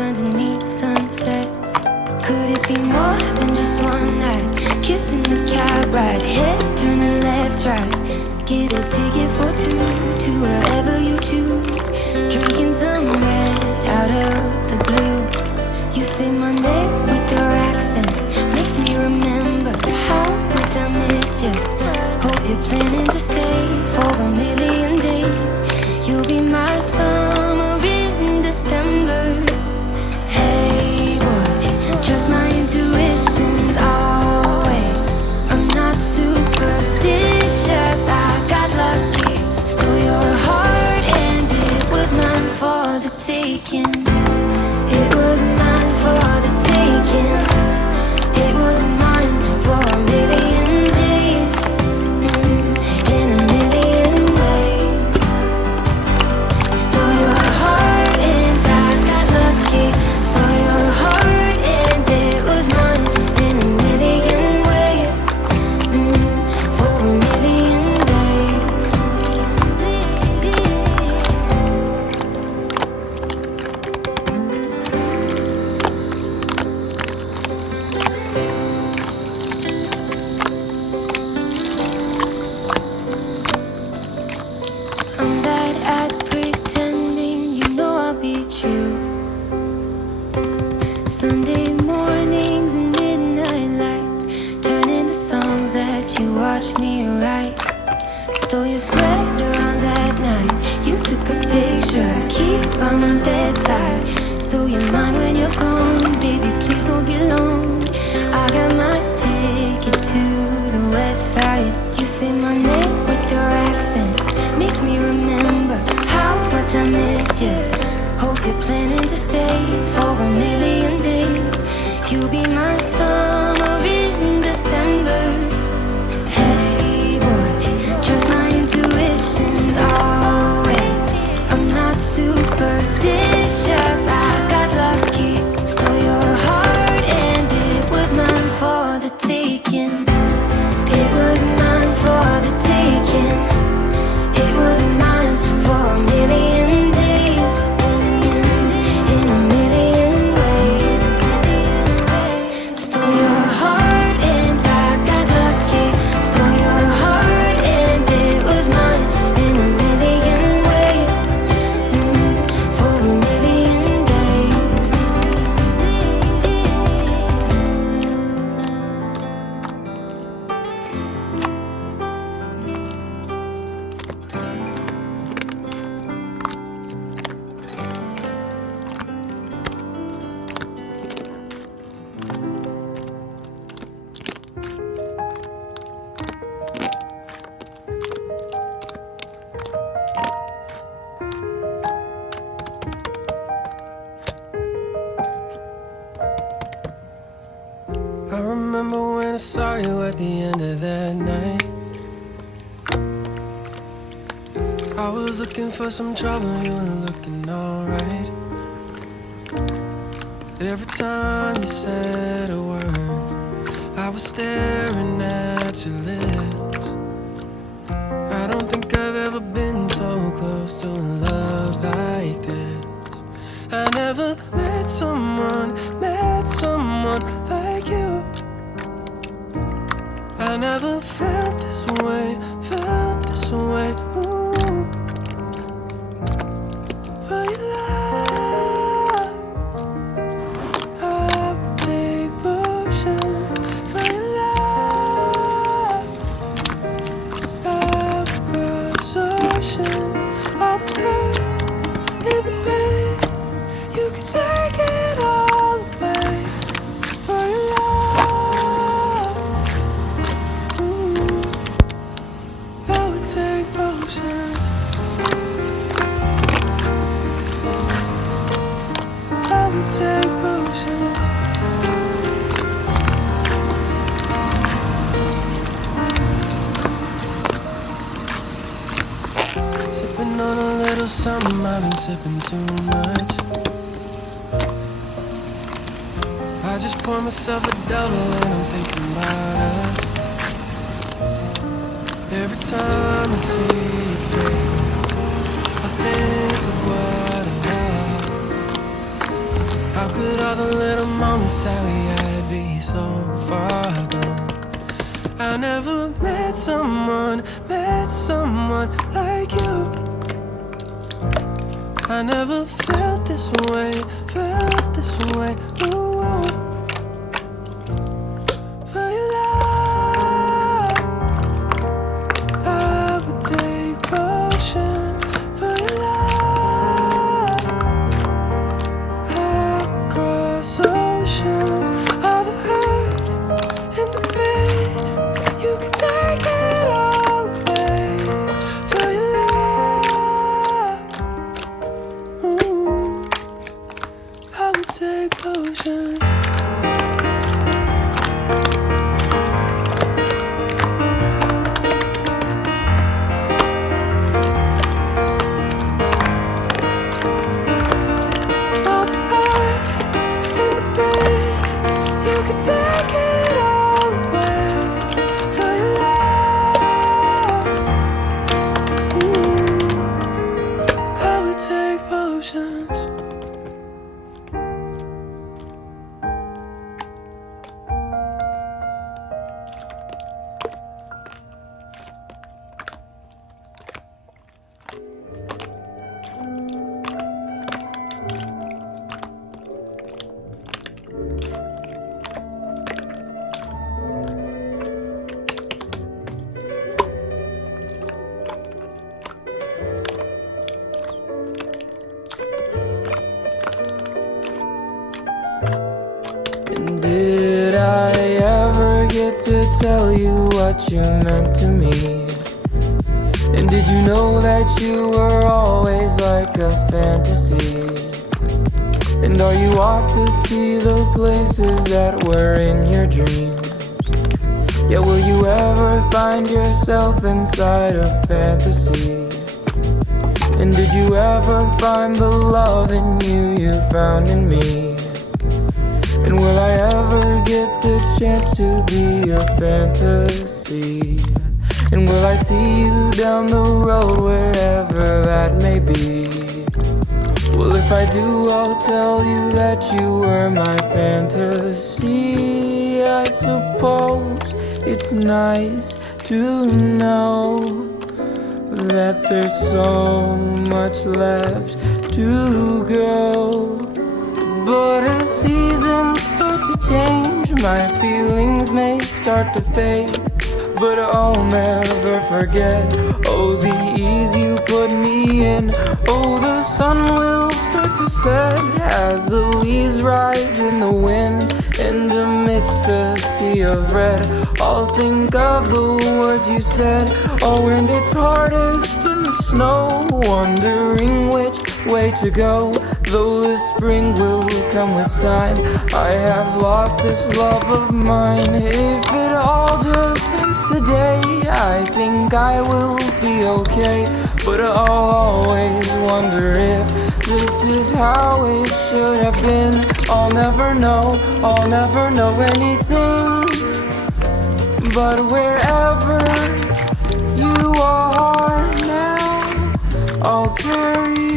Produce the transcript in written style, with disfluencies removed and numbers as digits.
underneath sunsets. Could it be more than just one night? Kissing the cab ride, head turning left, right. Get a ticket for two to wherever you choose. Drinking some red out of the blue. You say my name with your accent, makes me remember how much I missed you. Hope you're planning to stay for a million days. You'll be my summer in December. Hey boy, trust my intuitions always. I'm not superstitious, I got lucky. Stole your heart and it was mine for the taking. It was mine for the taking. It was mine for a million days, in a million ways. Stole your heart and I got lucky. Stole your heart and it was mine in a million ways, for a million days. I'm bad at pretending, you know I'll be true. Sunday mornings and midnight lights turn into songs that you watched me write. Stole your sweater on that night. You took a picture I keep by my bedside. So you're mine when you're gone, baby, please don't be long. I got my ticket to the west side. You say my name with your accent, makes me remember how much I missed you. Hope you're planning to stay for a million days. You'll be my summer in December. Hey boy, trust my intuitions always. I'm not superstitious, I got lucky. Stole your heart and it was mine for the taking. It was mine for the taking. It was mine for a million days, in a million ways. Stole your heart and I got lucky. Stole your heart and it was mine in a million ways, for a million days. I remember when I saw you at the end of that night. I was looking for some trouble, you were looking alright. Every time you said a word, I was staring at your lips. I don't think I've ever been so close to a love like this. I never met someone like you. I never felt this way, ooh. For your love, I would take potion. For your love, I would cross oceans. All the hurt and the pain, you can take it all away. For your love, I would take potions. I would take potions. Sipping on a little something, I've been sipping too much. I just pour myself a double and I'm thinking about us. Every time I see your face, I think of what I lost. I sorry I'd be so far gone. I never met someone like you. I never felt this way. Ooh. For your love, I would take potions. For your love, I would cross oceans. All the hurt and the pain, you can take it all away. For your love, ooh, I would take potions. All the hurt and the pain, you can take it all away. For your love, ooh, I would take potions. Did I ever get to tell you what you meant to me? And did you know that you were always like a fantasy? And are you off to see the places that were in your dreams? Yeah, will you ever find yourself inside a fantasy? And did you ever find the love in you found in me? And will I ever get the chance to be a fantasy? And will I see you down the road wherever that may be? Well, if I do, I'll tell you that you were my fantasy. I suppose it's nice to know that there's so much left to go. But as seasons start to change, my feelings may start to fade. But I'll never forget, oh, the ease you put me in. Oh, the sun will start to set as the leaves rise in the wind. And amidst a sea of red, I'll think of the words you said. Oh, and it's hardest in the snow, wondering which way to go. Though the spring will come with time, I have lost this love of mine. If it all just ends today, I think I will be okay. But I'll always wonder if this is how it should have been. I'll never know anything. But wherever you are now, I'll carry